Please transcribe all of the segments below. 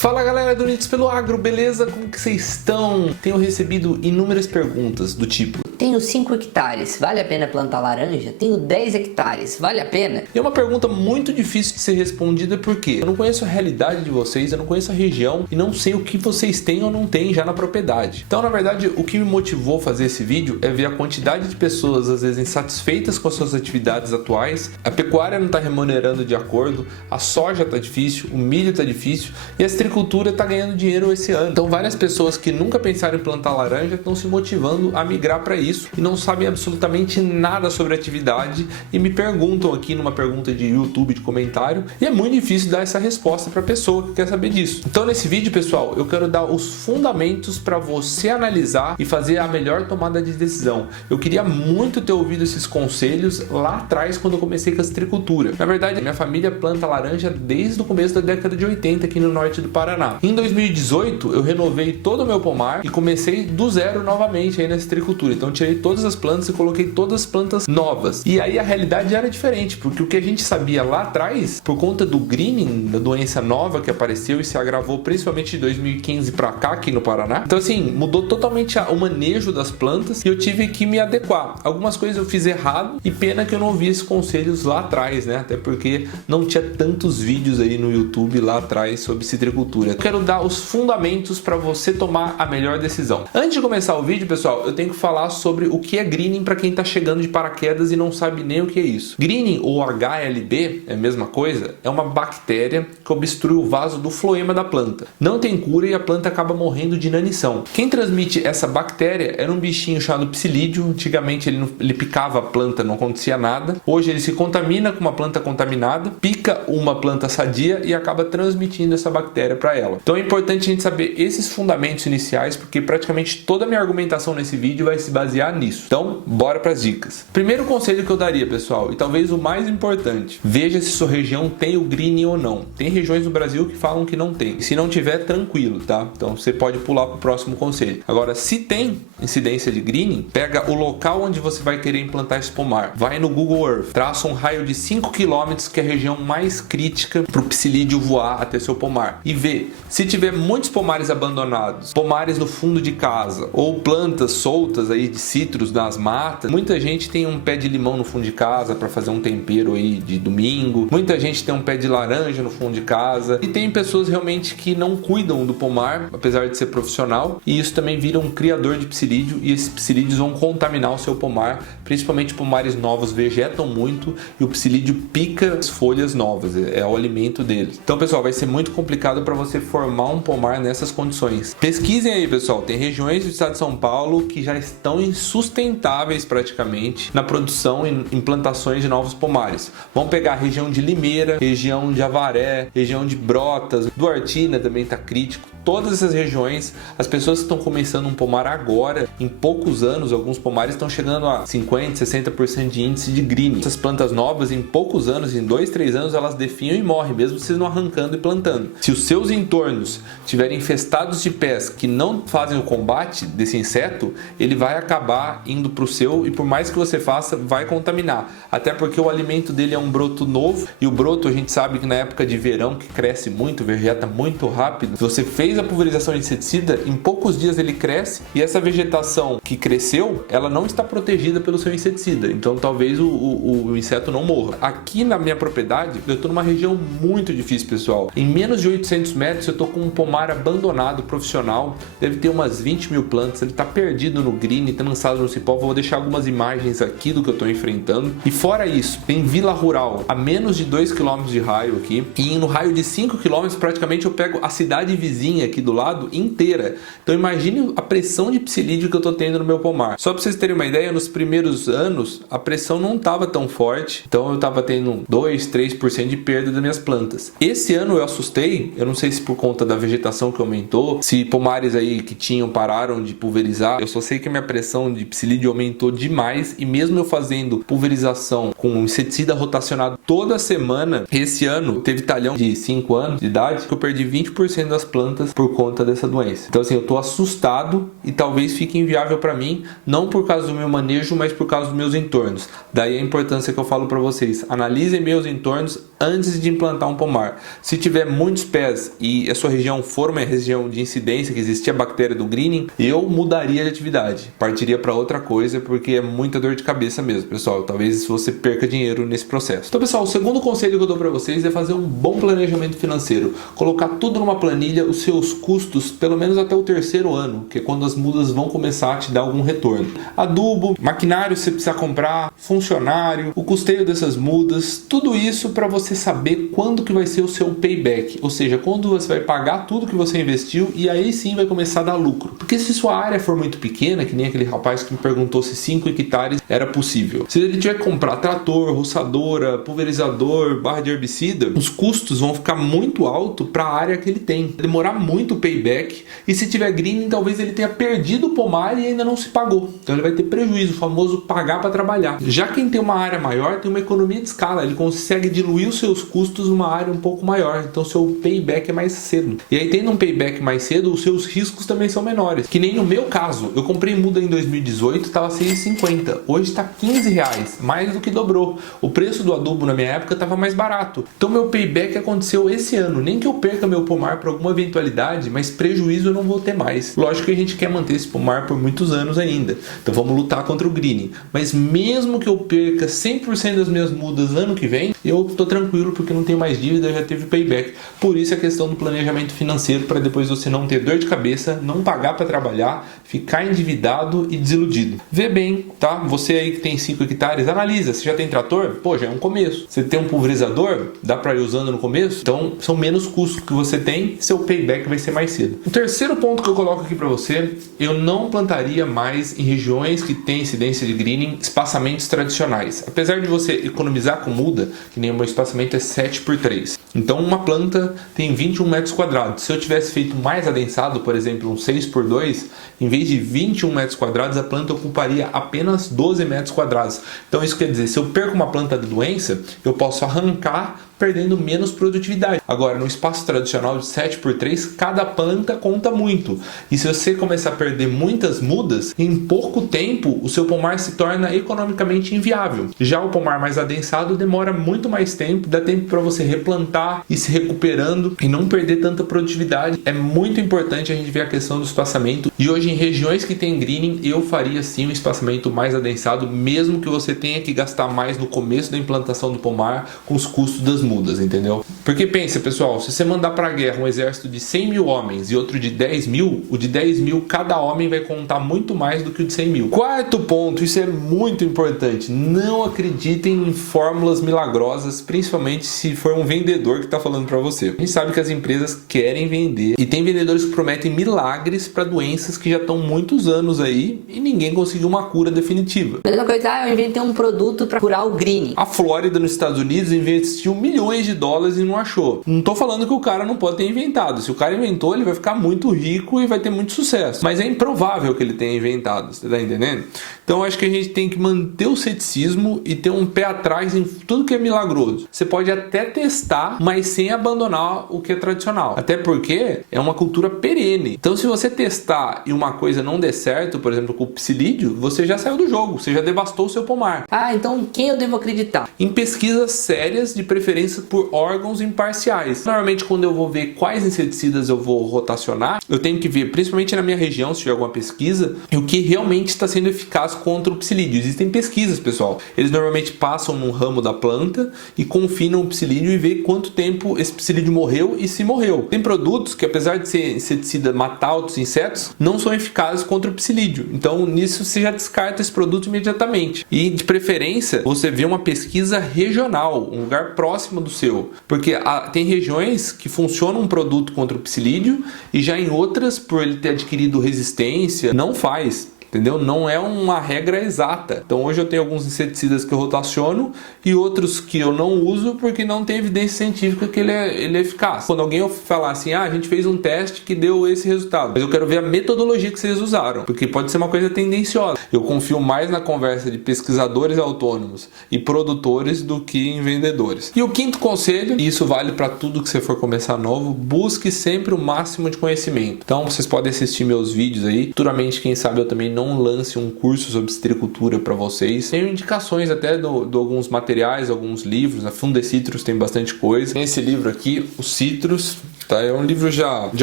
Fala galera do Unidos pelo Agro, beleza? Como que vocês estão? Tenho recebido inúmeras perguntas do tipo: tenho 5 hectares, vale a pena plantar laranja? Tenho 10 hectares, vale a pena? E é uma pergunta muito difícil de ser respondida porque eu não conheço a realidade de vocês, eu não conheço a região e não sei o que vocês têm ou não têm já na propriedade. Então, na verdade, o que me motivou a fazer esse vídeo é ver a quantidade de pessoas às vezes insatisfeitas com as suas atividades atuais, a pecuária não está remunerando de acordo, a soja está difícil, o milho está difícil e a agricultura está ganhando dinheiro esse ano. Então várias pessoas que nunca pensaram em plantar laranja estão se motivando a migrar para isso e não sabem absolutamente nada sobre a atividade e me perguntam aqui numa pergunta de YouTube, de comentário, e é muito difícil dar essa resposta para a pessoa que quer saber disso. Então nesse vídeo, pessoal, eu quero dar os fundamentos para você analisar e fazer a melhor tomada de decisão. Eu queria muito ter ouvido esses conselhos lá atrás quando eu comecei com a citricultura. Na verdade, minha família planta laranja desde o começo da década de 80 aqui no norte do Paraná. Em 2018 eu renovei todo o meu pomar e comecei do zero novamente aí na citricultura. Então tirei todas as plantas e coloquei todas as plantas novas. E aí a realidade era diferente, porque o que a gente sabia lá atrás, por conta do greening, da doença nova que apareceu e se agravou principalmente de 2015 para cá aqui no Paraná. Então assim, mudou totalmente o manejo das plantas e eu tive que me adequar. Algumas coisas eu fiz errado e pena que eu não ouvi esses conselhos lá atrás, né? Até porque não tinha tantos vídeos aí no YouTube lá atrás sobre citricultura. Eu quero dar os fundamentos para você tomar a melhor decisão. Antes de começar o vídeo, pessoal, eu tenho que falar sobre o que é greening para quem está chegando de paraquedas e não sabe nem o que é isso. Greening ou HLB, é a mesma coisa, é uma bactéria que obstrui o vaso do floema da planta. Não tem cura e a planta acaba morrendo de inanição. Quem transmite essa bactéria era um bichinho chamado psilídeo. Antigamente ele picava a planta, não acontecia nada. Hoje ele se contamina com uma planta contaminada, pica uma planta sadia e acaba transmitindo essa bactéria para ela. Então é importante a gente saber esses fundamentos iniciais, porque praticamente toda a minha argumentação nesse vídeo vai se basear nisso. Então, bora para as dicas. Primeiro conselho que eu daria, pessoal, e talvez o mais importante: veja se sua região tem o greening ou não. Tem regiões do Brasil que falam que não tem. Se não tiver, tranquilo, tá? Então você pode pular para o próximo conselho. Agora, se tem incidência de greening, pega o local onde você vai querer implantar esse pomar. Vai no Google Earth, traça um raio de 5 km, que é a região mais crítica para o psilídeo voar até seu pomar. E vê se tiver muitos pomares abandonados, pomares no fundo de casa ou plantas soltas aí de citros nas matas. Muita gente tem um pé de limão no fundo de casa para fazer um tempero aí de domingo. Muita gente tem um pé de laranja no fundo de casa. E tem pessoas realmente que não cuidam do pomar, apesar de ser profissional, e isso também vira um criador de psilídeo e esses psilídeos vão contaminar o seu pomar, principalmente pomares novos vegetam muito e o psilídeo pica as folhas novas, é o alimento deles. Então, pessoal, vai ser muito complicado para você formar um pomar nessas condições. Pesquisem aí, pessoal, tem regiões do estado de São Paulo que já estão insustentáveis praticamente na produção e implantações de novos pomares. Vamos pegar a região de Limeira, região de Avaré, região de Brotas, Duartina também está crítico. Todas essas regiões, as pessoas que estão começando um pomar agora, em poucos anos, alguns pomares estão chegando a 50%, 60% de índice de greening. Essas plantas novas, em poucos anos, em 2, 3 anos, elas definham e morrem, mesmo vocês não arrancando e plantando. Se os seus entornos estiverem infestados de pés que não fazem o combate desse inseto, ele vai acabar indo para o seu e por mais que você faça, vai contaminar. Até porque o alimento dele é um broto novo e o broto a gente sabe que na época de verão, que cresce muito, vegeta muito rápido, se você fez a pulverização de inseticida, em poucos dias ele cresce e essa vegetação que cresceu, ela não está protegida pelo seu inseticida, então talvez o inseto não morra. Aqui na minha propriedade, eu estou numa região muito difícil, pessoal. Em menos de 800 metros eu estou com um pomar abandonado profissional, deve ter umas 20 mil plantas, ele está perdido no green, está lançado no cipó. Vou deixar algumas imagens aqui do que eu estou enfrentando. E fora isso, tem vila rural a menos de 2 km de raio aqui, e no raio de 5 km praticamente eu pego a cidade vizinha aqui do lado inteira. Então imagine a pressão de psilídeo que eu estou tendo no meu pomar. Só para vocês terem uma ideia, nos primeiros anos a pressão não estava tão forte, então eu estava tendo 2, 3% de perda das minhas plantas. Esse ano eu assustei, eu não sei se por conta da vegetação que aumentou, se pomares aí que tinham pararam de pulverizar. Eu só sei que a minha pressão de psilídeo aumentou demais e mesmo eu fazendo pulverização com inseticida rotacionado toda semana, esse ano teve talhão de 5 anos de idade que eu perdi 20% das plantas por conta dessa doença. Então assim, eu tô assustado e talvez fique inviável para mim, não por causa do meu manejo, mas por causa dos meus entornos. Daí a importância que eu falo para vocês: analisem meus entornos antes de implantar um pomar. Se tiver muitos pés e a sua região for uma região de incidência que existia a bactéria do greening, eu mudaria de atividade, partiria para outra coisa, porque é muita dor de cabeça mesmo, pessoal. Talvez você perca dinheiro nesse processo. Então, pessoal, o segundo conselho que eu dou para vocês é fazer um bom planejamento financeiro, colocar tudo numa planilha, os seus custos, pelo menos até o terceiro ano, que é quando as mudas vão começar a te dar algum retorno. Adubo, maquinário se você precisar comprar, funcionário, o custeio dessas mudas, tudo isso para você saber quando que vai ser o seu payback, ou seja, quando você vai pagar tudo que você investiu e aí sim vai começar a dar lucro. Porque se sua área for muito pequena, que nem aquele rapaz que me perguntou se 5 hectares era possível, se ele tiver que comprar trator, roçadora, pulverizador, barra de herbicida, os custos vão ficar muito alto para a área que ele tem. Demorar muito o payback e se tiver greening, talvez ele tenha perdido o pomar e ainda não se pagou. Então ele vai ter prejuízo, o famoso pagar para trabalhar. Já quem tem uma área maior tem uma economia de escala, ele consegue diluir os seus custos numa área um pouco maior, então seu payback é mais cedo. E aí tendo um payback mais cedo, os seus riscos também são menores. Que nem no meu caso, eu comprei muda em 2018, estava R$6,50, hoje está R$15, mais do que dobrou. O preço do adubo na minha época estava mais barato. Então meu payback aconteceu esse ano, nem que eu perca meu pomar por alguma eventualidade, mas prejuízo eu não vou ter mais. Lógico que a gente quer manter esse pomar por muitos anos ainda, então vamos lutar contra o greening. Mas mesmo que eu perca 100% das minhas mudas ano que vem, eu tô tranquilo porque não tenho mais dívida, já teve payback. Por isso a questão do planejamento financeiro, para depois você não ter dor de cabeça, não pagar para trabalhar, ficar endividado e desiludido. Vê bem, tá? Você aí que tem 5 hectares, analisa. Você já tem trator? Pô, já é um começo. Você tem um pulverizador? Dá para ir usando no começo? Então são menos custos que você tem, seu payback vai ser mais cedo. O terceiro ponto que eu coloco aqui para você, eu não plantaria mais em regiões que tem incidência de greening espaçamentos tradicionais. Apesar de você economizar com muda, que nem o meu espaçamento é 7x3. Então uma planta tem 21 metros quadrados. Se eu tivesse feito mais adensado, por exemplo, um 6x2, em vez de 21 metros quadrados, a planta ocuparia apenas 12 metros quadrados. Então isso quer dizer, se eu perco uma planta de doença, eu posso arrancar perdendo menos produtividade. Agora, no espaço tradicional de 7x3, cada planta conta muito. E se você começar a perder muitas mudas, em pouco tempo o seu pomar se torna economicamente inviável. Já o pomar mais adensado demora muito mais tempo, dá tempo para você replantar e se recuperando e não perder tanta produtividade. É muito importante a gente ver a questão do espaçamento. E hoje em regiões que tem greening, eu faria sim um espaçamento mais adensado, mesmo que você tenha que gastar mais no começo da implantação do pomar com os custos das mudas, entendeu? Porque pensa, pessoal, se você mandar para a guerra um exército de 100 mil homens e outro de 10 mil, o de 10 mil, cada homem vai contar muito mais do que o de 100 mil. Quarto ponto, isso é muito importante, não acreditem em fórmulas milagrosas, principalmente se for um vendedor que está falando para você. A gente sabe que as empresas querem vender e tem vendedores que prometem milagres para doenças que já estão muitos anos aí e ninguém conseguiu uma cura definitiva. Mesma coisa, eu inventei um produto para curar o greening. A Flórida, nos Estados Unidos, investiu milhões de dólares e não achou. Não tô falando que o cara não pode ter inventado. Se o cara inventou, ele vai ficar muito rico e vai ter muito sucesso. Mas é improvável que ele tenha inventado, você tá entendendo? Então acho que a gente tem que manter o ceticismo e ter um pé atrás em tudo que é milagroso. Você pode até testar, mas sem abandonar o que é tradicional. Até porque é uma cultura perene. Então se você testar e uma coisa não der certo, por exemplo com o psilídeo, você já saiu do jogo, você já devastou o seu pomar. Ah, então quem eu devo acreditar? Em pesquisas sérias, de preferência por órgãos imparciais. Normalmente quando eu vou ver quais inseticidas eu vou rotacionar, eu tenho que ver, principalmente na minha região, se tiver alguma pesquisa, o que realmente está sendo eficaz contra o psilídeo. Existem pesquisas, pessoal. Eles normalmente passam num ramo da planta e confinam o psilídeo e vê quanto tempo esse psilídeo morreu e se morreu. Tem produtos que, apesar de ser inseticida matar outros insetos, não são eficazes contra o psilídeo. Então, nisso você já descarta esse produto imediatamente. E, de preferência, você vê uma pesquisa regional, um lugar próximo do seu. Porque tem regiões que funcionam um produto contra o psilídeo e já em outras, por ele ter adquirido resistência, não faz. Entendeu? Não é uma regra exata. Então hoje eu tenho alguns inseticidas que eu rotaciono e outros que eu não uso porque não tem evidência científica que ele é eficaz. Quando alguém falar assim, a gente fez um teste que deu esse resultado, mas eu quero ver a metodologia que vocês usaram, porque pode ser uma coisa tendenciosa. Eu confio mais na conversa de pesquisadores autônomos e produtores do que em vendedores. E o quinto conselho, e isso vale para tudo que você for começar novo, busque sempre o máximo de conhecimento. Então vocês podem assistir meus vídeos aí. Futuramente, quem sabe eu também não lance um curso sobre citricultura para vocês. Tenho indicações até de alguns materiais, alguns livros. A Fundecitrus tem bastante coisa. Tem esse livro aqui, o Citrus. Tá, é um livro já de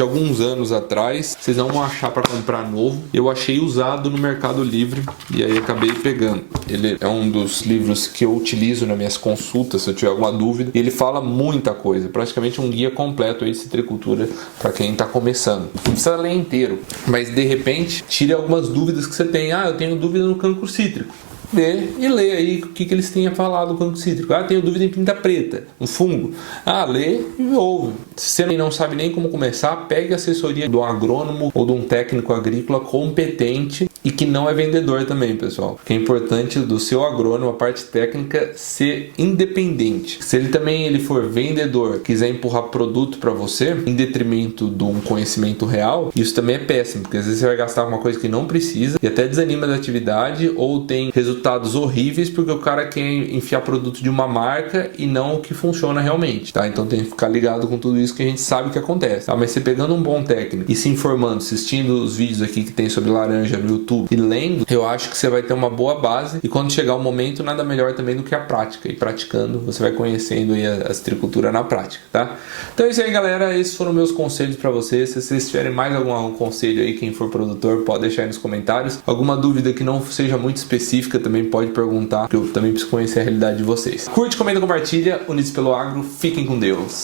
alguns anos atrás. Vocês não vão achar para comprar novo. Eu achei usado no Mercado Livre e aí acabei pegando. Ele é um dos livros que eu utilizo nas minhas consultas, se eu tiver alguma dúvida. Ele fala muita coisa, praticamente um guia completo aí de citricultura para quem está começando. Não precisa ler inteiro, mas de repente tire algumas dúvidas que você tem. Eu tenho dúvida no cancro cítrico. Lê aí o que eles têm a falar do cancro cítrico. Tenho dúvida em pinta preta, um fungo. Lê e ouve. Se você não sabe nem como começar, pegue a assessoria do agrônomo ou de um técnico agrícola competente e que não é vendedor também, pessoal. Porque é importante do seu agrônomo, a parte técnica, ser independente. Se ele for vendedor, quiser empurrar produto para você, em detrimento de um conhecimento real, isso também é péssimo, porque às vezes você vai gastar uma coisa que não precisa e até desanima da atividade ou tem resultados horríveis porque o cara quer enfiar produto de uma marca e não o que funciona realmente, tá? Então tem que ficar ligado com tudo isso que a gente sabe que acontece, tá? Mas você pegando um bom técnico e se informando, assistindo os vídeos aqui que tem sobre laranja no YouTube e lendo, eu acho que você vai ter uma boa base e quando chegar o momento, nada melhor também do que a prática. E praticando, você vai conhecendo aí a citricultura na prática, tá? Então é isso aí, galera. Esses foram meus conselhos para vocês. Se vocês tiverem mais algum conselho aí, quem for produtor, pode deixar aí nos comentários. Alguma dúvida que não seja muito específica, também pode perguntar, que eu também preciso conhecer a realidade de vocês. Curte, comenta, compartilha. Unidos pelo Agro. Fiquem com Deus.